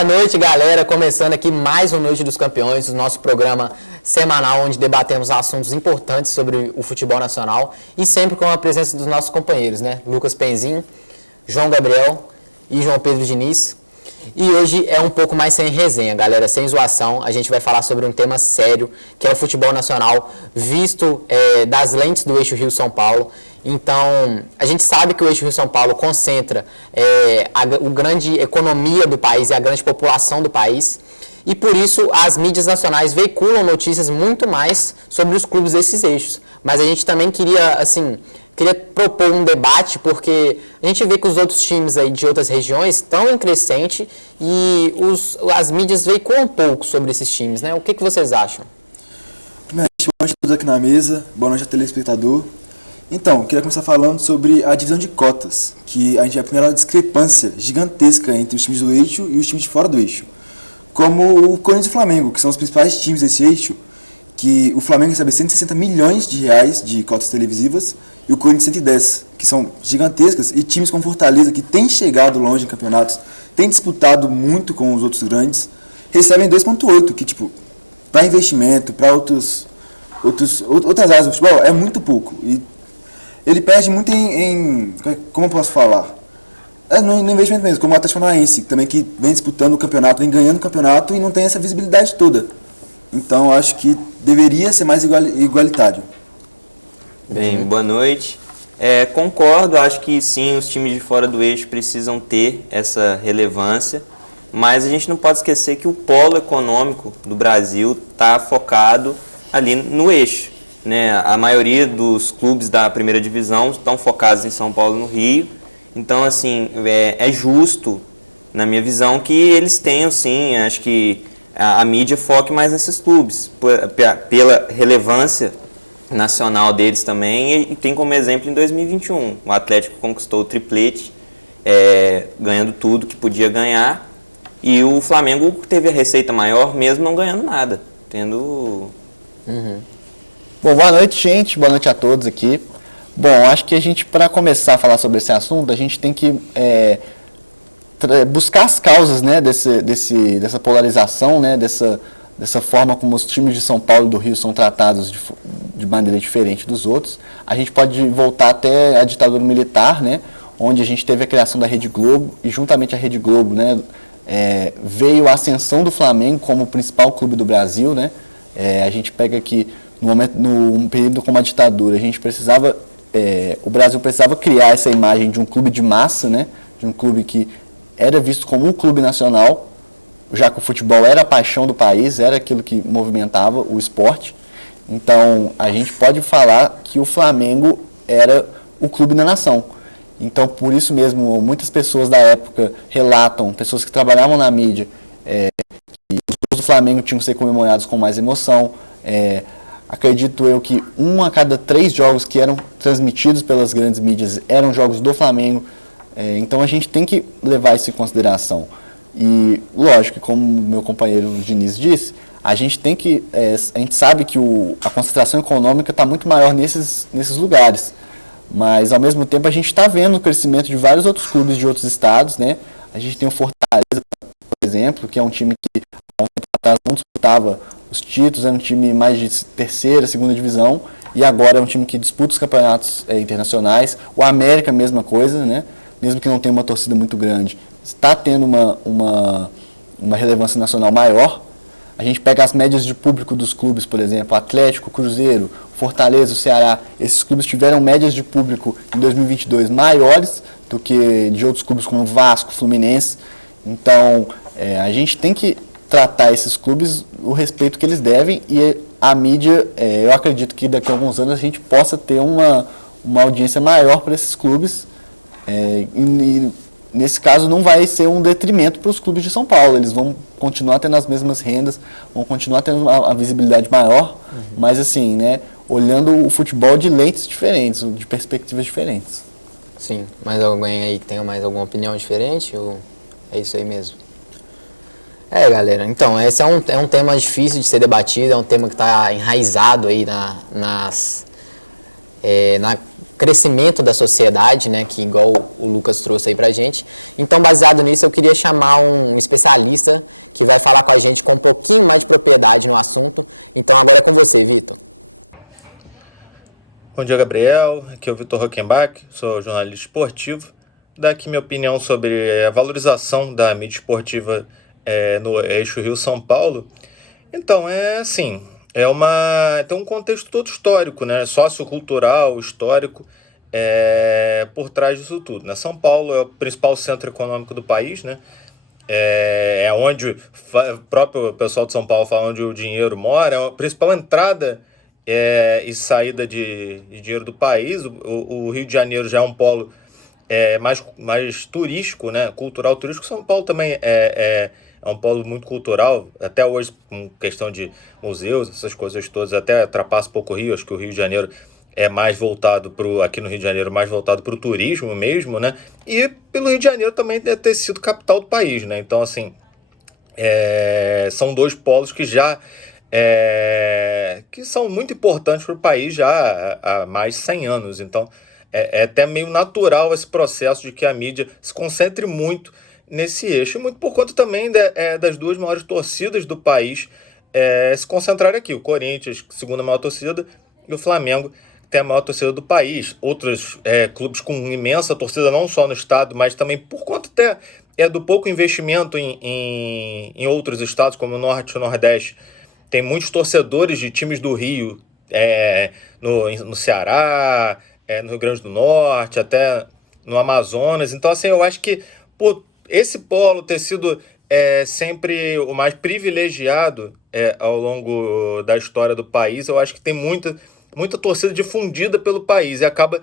Boa noite, galera. Começando aqui mais um Noite dos Campeões, o nosso programa semanal onde debatemos assuntos importantes sobre o futebol nacional e sempre com a presença dos nossos companheiros, né? Lucas Penzin, João Gabriel e João Pedro Diniz. E hoje é um pouco mais sem resenha, galera, sem zoação. A gente vai falar sobre um tema sério, que é o futebol nacional, visto das lentes do eixo Rio-São Paulo. Então, a gente sabe que o eixo Rio-São Paulo concentra a grande economia do país e a grande população do país. E por isso, as mídias nacionais veiculam notícias muito mais sobre os clubes desses eixos. Mas a gente também queria propor um debate, porque a gente vê que os outros times aí de outras regiões estão em crescente e as mídias veiculam um pouco sobre esses times, né? O que vocês acham? Boa noite a todos aqui na mesa, boa noite ao telespectador. Então, queria começar falando sobre a divisão de cotas, que a gente vai a primeira discrepância gigantesca entre os times do eixo e os times de fora do eixo. Como o Corinthians e o Flamengo, que são os principais times desse eixo, que o Flamengo recebe 160 milhões de reais de cotas televisivas e o Corinthians 110, que são gigantescas, e times como Fortaleza, que tem chegado longe em campeonatos, tem disputado muito com os outros grandes, recebem 2,8, que para investimento, para outras áreas do futebol, é muito pouco. E ele perde muito como eu posso falar? No investimento mesmo, como o Atlético Paranaense, também que vem disputando o campeonato, vem ganhando o campeonato e não tem essa visibilidade toda. Então, acho que deveria ser mais igualitário. Bem, boa noite. Concordo, acho que sim, os times de fora do eixo precisam ter essa relevância, mas a gente não pode esquecer que o polo econômico do Brasil está focado ali no eixo, né? A maioria dos clubes da primeira divisão estão focados em São Paulo e no Rio, então, assim, é justo, na minha visão, que eles tenham, sim, acho que a mídia foque mais nesses clubes, pela relevância nacional deles também, e tem como exemplo em 2021, o Atlético conquistou o triplete, ganhando tudo que podia ganhar, e o Flamengo teve a receita maior, mesmo não ganhando nada, tendo... Bom, boa noite, gente, boa noite a todos aqui. Bom, acho que a gente, para começar a falar sobre esse assunto, a gente tem que buscar as causas, né, dessa polarização, né, dessa forma como os times de São Paulo e do Rio são tratados de maneira diferente dos outros. A gente pode voltar até a ditadura militar, né, onde a gente teve a criação da Rede Globo e juntamente a Rede Globo, né, veio a ascensão do Flamengo como o principal clube do Brasil, né. A gente pega aqui num período como a ditadura, a gente precisava, o Brasil precisava criar essa imagem de um clube de massa, né, de um clube que era visto como um clube nacional, já que o futebol era a paixão do país, era aquilo que movimentava o esporte. Então, a gente pode falar que o Flamengo era o clube da nação. Então, por isso mesmo, muitas pessoas da época relatam, pessoas que trabalhavam na mídia, que os gols do Flamengo tinham que ser comemorados com mais emoção. Acredito eu que 1 a cada 3 jogos que eram transmitidos pelas grandes mídias eram jogos do Flamengo. Então a gente tem que levar isso em consideração. E lógico, como meu companheiro Diniz disse, a gente sabe que a concentração econômica está muito maior nesses lugares. Mas ao mesmo tempo a gente está vendo o crescimento de vários outros clubes de outros estados, né? A gente tem o Fortaleza, por exemplo, que é um time que há um tempo atrás não disputava os títulos, era um time mais de terceira, segunda divisão, e agora é um time que disputa os campeonatos internacionais. O América, mesma coisa, né? Mesmo que não tenha uma torcida muito grande, está tendo uma relevância nacional maior. A gente pega as médias de público dos clubes, por exemplo, Atlético, Cruzeiro, Fortaleza, o Ceará. Esses clubes tiveram médias de público em 2022 maiores do que de outros clubes como Vasco, Fluminense. Então, a gente tem que tratar esses clubes o respeito que eles devem, e a mídia, eu acredito que daqui a alguns anos a gente possa ter uma audiência maior para esses clubes. E nesse caso não vai ser um detrimento para os clubes de São Paulo, eles vão continuar tendo as mesmas rendas, vão continuar tendo a visibilidade maior, mas assim, né, olhando o futebol de lentes diferentes, de perspectivas diferentes. Sim, mais alguém aí que tenha mais alguma opinião diferente ou é isso aí mesmo? Galera, então, esse é um tema difícil de ser debatido, é um tema que está enraizado aí crescimento da sociedade, né, que igual o Lucas trouxe aí pra gente. Então, baseado nisso, eu queria chamar um especialista que vai falar com a gente com um pouquinho mais de propriedade no assunto. Então, agora é com você, Vitor. Bom dia, Gabriel. Aqui é o Vitor Rockenbach, sou jornalista esportivo. Dar aqui minha opinião sobre a valorização da mídia esportiva no eixo Rio-São Paulo. Então, assim, tem um contexto todo histórico, né? Sociocultural, histórico, por trás disso tudo, né? São Paulo é o principal centro econômico do país, né? É onde o próprio pessoal de São Paulo fala onde o dinheiro mora, é a principal entrada e saída de dinheiro do país. O Rio de Janeiro já é um polo mais turístico, né? Cultural, turístico. São Paulo também é um polo muito cultural, até hoje, com questão de museus, essas coisas todas, até ultrapassa um pouco o Rio. Acho que o Rio de Janeiro é mais voltado aqui no Rio de Janeiro, mais voltado para o turismo mesmo, né? E pelo Rio de Janeiro também deve ter sido capital do país, né? Então, assim, são dois polos que que são muito importantes para o país já há mais de 100 anos. Então, é até meio natural esse processo de que a mídia se concentre muito nesse eixo, e muito por conta também das duas maiores torcidas do país se concentrarem aqui. O Corinthians, segunda maior torcida, e o Flamengo, que tem a maior torcida do país. Outros clubes com imensa torcida, não só no estado, mas também por conta até do pouco investimento em outros estados, como o Norte e o Nordeste. Tem muitos torcedores de times do Rio, no Ceará, no Rio Grande do Norte, até no Amazonas. Então, assim, eu acho que por esse polo ter sido sempre o mais privilegiado ao longo da história do país, eu acho que tem muita torcida difundida pelo país e acaba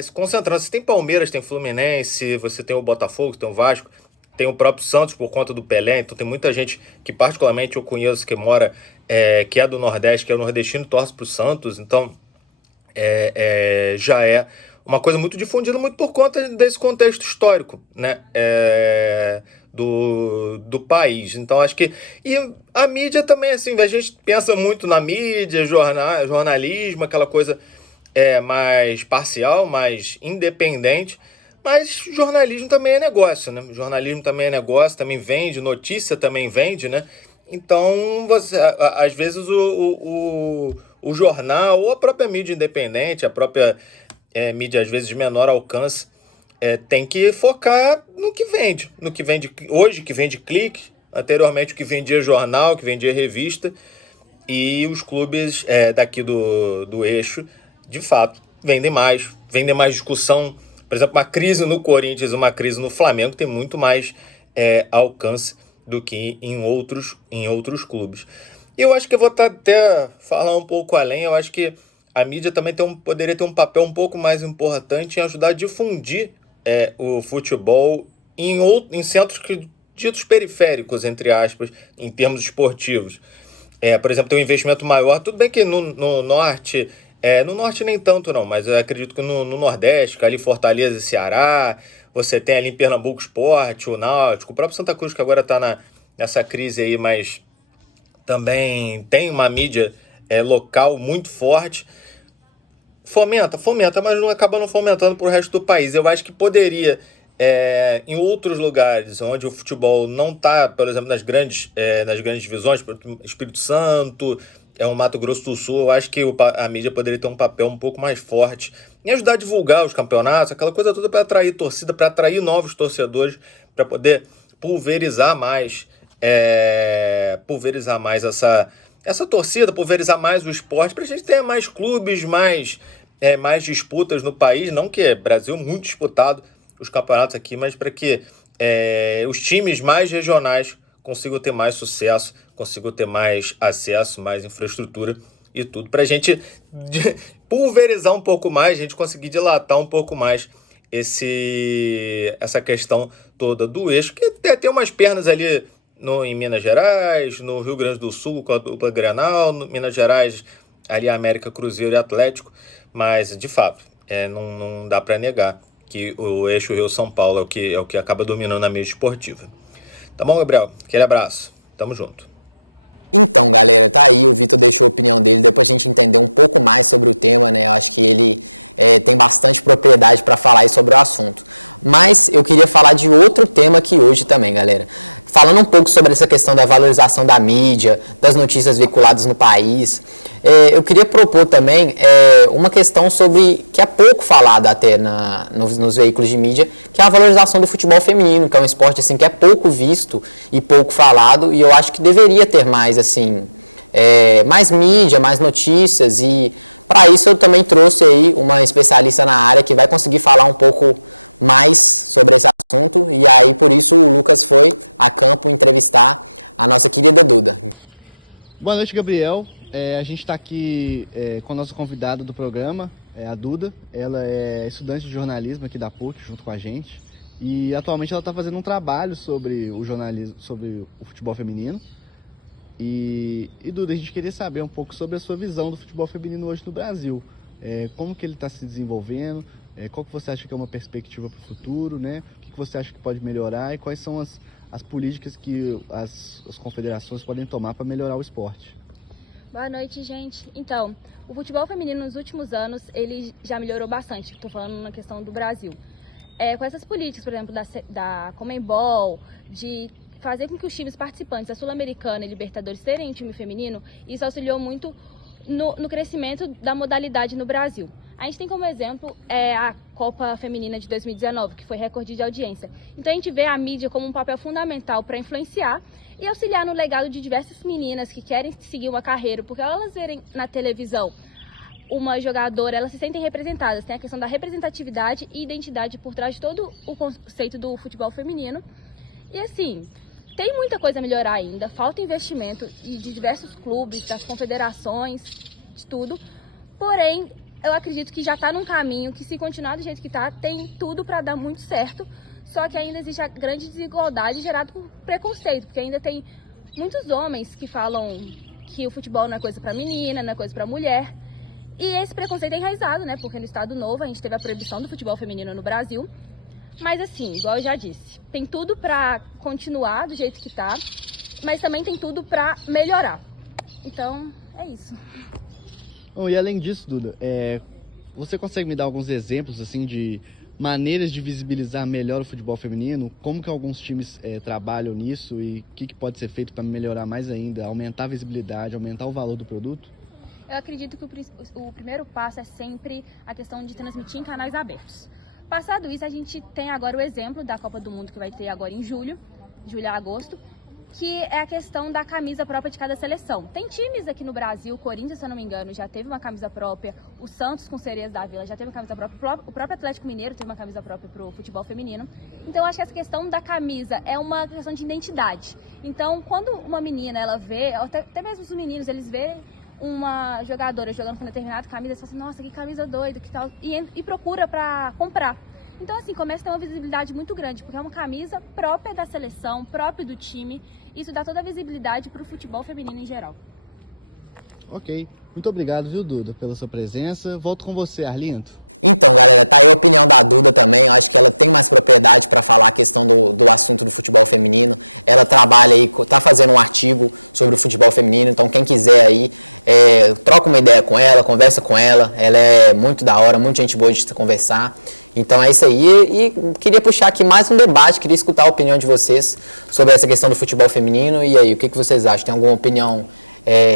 se concentrando. Você tem Palmeiras, tem Fluminense, você tem o Botafogo, tem o Vasco, tem o próprio Santos por conta do Pelé. Então tem muita gente que particularmente eu conheço que mora, que é do Nordeste, que é nordestino, torce para o Santos. Então já é uma coisa muito difundida, muito por conta desse contexto histórico, né? Do país. Então acho que... E a mídia também, assim, a gente pensa muito na mídia, jornalismo, aquela coisa mais parcial, mais independente, mas jornalismo também é negócio, né? Jornalismo também é negócio, também vende, notícia também vende, né? Então, às vezes o jornal ou a própria mídia independente, a própria mídia, às vezes, de menor alcance, tem que focar no que vende hoje, que vende clique, anteriormente o que vendia jornal, que vendia revista, e os clubes daqui do eixo, de fato, vendem mais discussão. Por exemplo, uma crise no Corinthians, uma crise no Flamengo tem muito mais alcance do que em outros clubes. E eu acho que eu vou até falar um pouco além. Eu acho que a mídia também poderia ter um papel um pouco mais importante em ajudar a difundir o futebol em centros ditos periféricos, entre aspas, em termos esportivos. Por exemplo, tem um investimento maior. Tudo bem que no Norte... no Norte nem tanto não, mas eu acredito que no Nordeste, que ali Fortaleza e Ceará, você tem ali em Pernambuco Sport, o Náutico, o próprio Santa Cruz, que agora está nessa crise aí, mas também tem uma mídia local muito forte. Fomenta, mas acaba não fomentando para o resto do país. Eu acho que poderia, em outros lugares onde o futebol não está, por exemplo, nas grandes divisões, Espírito Santo, o Mato Grosso do Sul, eu acho que a mídia poderia ter um papel um pouco mais forte em ajudar a divulgar os campeonatos, aquela coisa toda para atrair torcida, para atrair novos torcedores, para poder pulverizar mais essa torcida, pulverizar mais o esporte, para a gente ter mais clubes, mais disputas no país. Não que o Brasil é muito disputado os campeonatos aqui, mas para que os times mais regionais consigam ter mais sucesso, consigam ter mais acesso, mais infraestrutura e tudo, para a gente pulverizar um pouco mais, a gente conseguir dilatar um pouco mais essa questão toda do eixo, que tem umas pernas ali em Minas Gerais, no Rio Grande do Sul, com a dupla Grenal, no Minas Gerais, ali a América, Cruzeiro e Atlético, mas, de fato, não dá para negar que o eixo Rio-São Paulo é o que acaba dominando a mídia esportiva. Tá bom, Gabriel? Aquele abraço. Tamo junto. Então, galera, tá aí, o Vitor deixou a opinião dele, depois a gente entender um pouco mais sobre o tema, né? Eu acho que ele tem bastante propriedade para falar aí sobre o assunto. Mas eu queria falar de outro tema aqui hoje também, galera. Falando um pouco sobre essa questão da valorização da mídia, das notícias veiculadas no país, eu queria propor também uma questão sobre, que é pouco falada até nos veículos de mídia, que é a valorização do futebol feminino, que é um esporte assim, que é pouco visto e pouco falado, e eu acho que deveria ter mais, assim, mais mídia, mais notícias, e para isso eu também trouxe aí uma especialista na área que vai conseguir falar um pouco mais sobre esse assunto, e aí por isso o Lucas foi a campo entrevistar a nossa querida Duda. Boa noite, Gabriel. A gente está aqui com a nossa convidada do programa, a Duda. Ela é estudante de jornalismo aqui da PUC, junto com a gente, e atualmente ela está fazendo um trabalho sobre o jornalismo, sobre o futebol feminino. E Duda, a gente queria saber um pouco sobre a sua visão do futebol feminino hoje no Brasil. Como que ele está se desenvolvendo? Qual que você acha que é uma perspectiva para o futuro, né? O que você acha que pode melhorar e quais são as políticas que as confederações podem tomar para melhorar o esporte? Boa noite, gente. Então, o futebol feminino nos últimos anos, ele já melhorou bastante. Estou falando na questão do Brasil. Com essas políticas, por exemplo, da Conmebol, de fazer com que os times participantes da Sul-Americana e Libertadores terem um time feminino, isso auxiliou muito no crescimento da modalidade no Brasil. A gente tem como exemplo a Copa Feminina de 2019, que foi recorde de audiência. Então a gente vê a mídia como um papel fundamental para influenciar e auxiliar no legado de diversas meninas que querem seguir uma carreira, porque ao elas verem na televisão uma jogadora, elas se sentem representadas. Tem a questão da representatividade e identidade por trás de todo o conceito do futebol feminino. E assim, tem muita coisa a melhorar ainda, falta investimento de diversos clubes, das confederações, de tudo. Porém, eu acredito que já está num caminho que, se continuar do jeito que está, tem tudo para dar muito certo. Só que ainda existe a grande desigualdade gerada por preconceito, porque ainda tem muitos homens que falam que o futebol não é coisa para menina, não é coisa para mulher. E esse preconceito é enraizado, né? Porque no Estado Novo a gente teve a proibição do futebol feminino no Brasil. Mas assim, igual eu já disse, tem tudo para continuar do jeito que tá, mas também tem tudo para melhorar. Então, é isso. Bom, e além disso, Duda, você consegue me dar alguns exemplos assim de maneiras de visibilizar melhor o futebol feminino? Como que alguns times trabalham nisso e o que pode ser feito para melhorar mais ainda, aumentar a visibilidade, aumentar o valor do produto? Eu acredito que o primeiro passo é sempre a questão de transmitir em canais abertos. Passado isso, a gente tem agora o exemplo da Copa do Mundo que vai ter agora em julho a agosto, que é a questão da camisa própria de cada seleção. Tem times aqui no Brasil, o Corinthians, se eu não me engano, já teve uma camisa própria, o Santos com Sereias da Vila já teve uma camisa própria, o próprio Atlético Mineiro teve uma camisa própria para o futebol feminino. Então, eu acho que essa questão da camisa é uma questão de identidade. Então, quando uma menina, ela vê, até mesmo os meninos, eles verem uma jogadora jogando com determinada camisa, você fala assim, nossa, que camisa doida, que tal, e procura para comprar. Então, assim, começa a ter uma visibilidade muito grande, porque é uma camisa própria da seleção, própria do time. Isso dá toda a visibilidade para o futebol feminino em geral. Ok. Muito obrigado, viu, Duda, pela sua presença. Volto com você, Arlindo. Então, galera, tá aí a opinião da Duda também. Eu acho que ela tem mais propriedade para falar a questão do assunto do futebol feminino. Ela trabalha aí, tá fazendo um artigo sobre o futebol feminino. Então, quem quiser aí, troca uma ideia com ela, conversa com ela. Ela é muito da hora, muita gente boa de se conversar. Então é isso aí, e queria puxar aqui mais um debate, queria escutar a opinião de vocês sobre essa questão do futebol feminino. E aí, o que vocês acham? Tem alguma opinião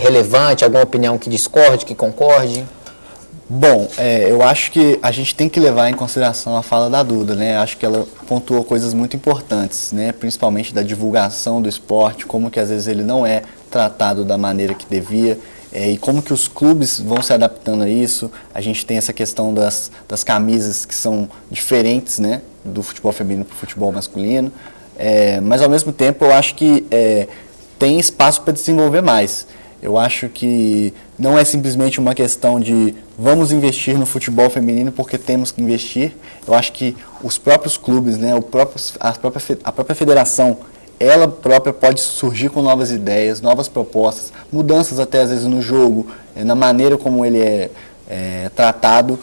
relevante, alguma opinião que discorde, que concorde? Bom, eu acho que a gente tem que levar em consideração a fala da Duda, né? Acho que ela pontuou coisas muito importantes, né? Principalmente da divulgação do esporte, como que às vezes ele não é tratado da maneira que devia. E como que os clubes vão se adaptando a isso. A gente tem essa questão das camisas que são diferentes, né, do futebol feminino para o futebol masculino, mas ao mesmo tempo eu acho que tem espaço para desenvolver mais. Eu acho que não é simplesmente uma questão de vamos investir no futebol feminino porque temos que investir. Eu acho que os próprios clubes, né, a própria federação, ela própria pode surgir com novas ideias, novas propostas, mudanças até às vezes no jogo, na maneira como ele é tratado,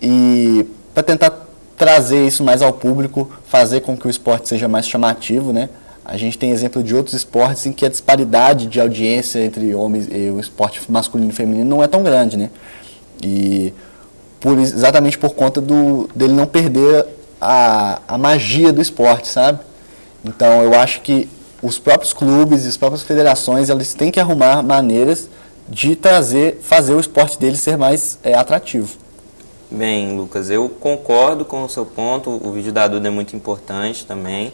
e para tentar trazer isso mais ao público, fazer com que o esporte seja mais chamativo, né? A gente tem exemplo de outros esportes em que a disparidade de audiência entre homens e o esporte masculino e feminino não é tão grande, né? E exatamente por conta dele não perder a magia do esporte, sabe? Então eu acho que os próprios clubes e as próprias federações, elas têm que arrumar maneiras de fazer o esporte deles ser mais atrativo. Bem, Lucas, eu concordo com o seu ponto, o vídeo da Duda é muito importante também,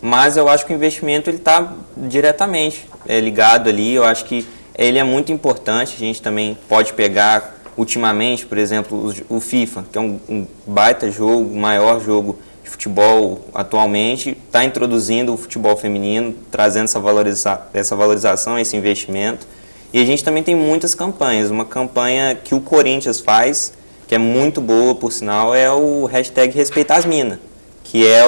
mas eu acho que o investimento ele está diretamente ligado ali, eu acho que ele é muito importante, a gente também pode pegar ultimamente, por exemplo, o FIFA, que é um baita jogo, o maior jogo de futebol atualmente, está introduzindo o futebol feminino, trazendo essa valorização, esse investimento. E a gente também tem muitas campanhas. Uma campanha que o Corinthians faz, que é muito boa, por sinal, é o hashtag Respeita as Minas, que é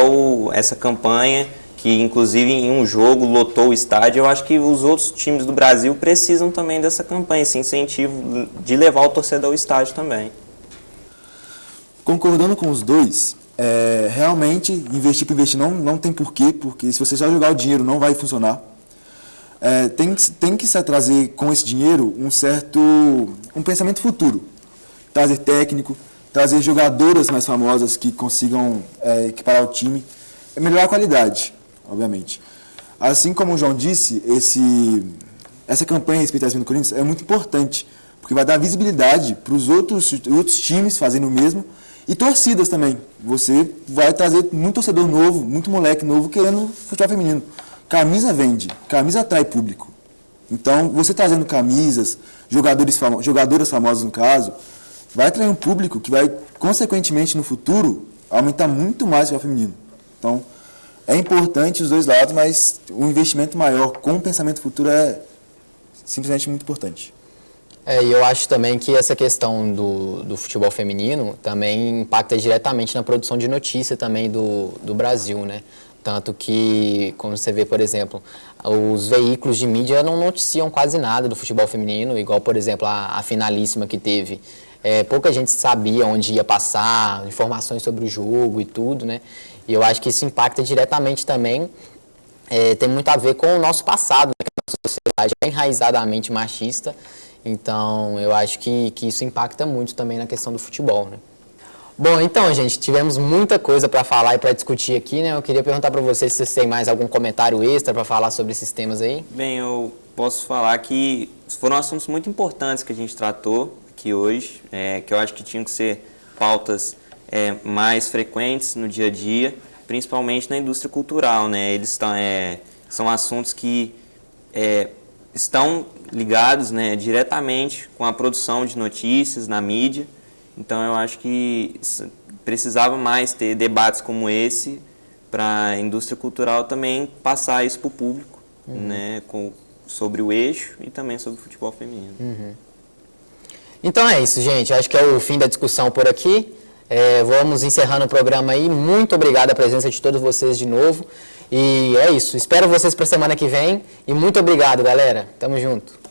essa campanha que, inclusive, em um jogo lotou o estádio. Eu acho que os outros times do Brasil precisam também dessa campanha, esse incentivo de levar o torcedor ao estádio também. Concordando com os dois, realmente investir por investir não tem porquê, porque se você só jogar o dinheiro não vai funcionar. Tem que se trazer com esse dinheiro um pensamento futuro. Trazer técnico, trazer jogadoras mais famosas que consigam equiparar o time, melhorar a qualidade, obviamente. Assim como o João disse, essa campanha Respeita as Minas do Corinthians é muito importante, porque vai dar visibilidade para os outros times fazendo o mesmo, e torcidas também. Você vai trazer muito torcedor novo, muito moleque novo querendo futebol feminino. Camisa vende, camisa atrai público. Então, você trazendo camisas, jogadoras famosas no caso, vai atrair um público que vai, consequentemente, no futuro, aumentar muito mais o futebol feminino. Então, é importante os dois lados, mas o investimento maior com o pensamento futuro é simplesmente muito importante. E eu acho também que essa questão do futebol feminino também impacta diretamente na produção de notícia também do Brasil, né? Tanto que, como você vê, por exemplo, os veículos de mídia não noticiam quase nada do futebol feminino, igual, por exemplo, a finalíssima que teve. Pouca gente sabia onde ia passar, informações sobre o jogo e tudo, né? E eu acho que isso impacta diretamente também, tem muito a ver com o nosso passado, né? A nossa sociedade é enraizadamente machista, então eu acho que isso impacta muito também na questão do futebol, né? Bom, então, gente, tivemos muita coisa para falar e para discutir aqui, né? Eu queria perguntar para vocês se vocês têm mais algum comentário extra para falar sobre esses temas aí. Bem, eu posso falar que foram assuntos muito importantes que a gente tratou aqui hoje, que eu acho que tinham que ser pautas mais frequentes no dia a dia, principalmente na indústria cultural, né? Eles são assuntos que estão ligados, né, diretamente com a produção de notícias na mídia. Então eu acho que precisava mais ter debates como esse para a indústria cultural também passar isso para o público, né, sobre o eixo e também sobre o futebol feminino. Então é isso, gente. Acho que é o fim da discussão por aqui. Vamos encerrando o programa aí. Muito obrigado a presença de todos vocês de novo. E é isso. Espero vocês para a semana que vem. E muito obrigado, galera. Tamo junto.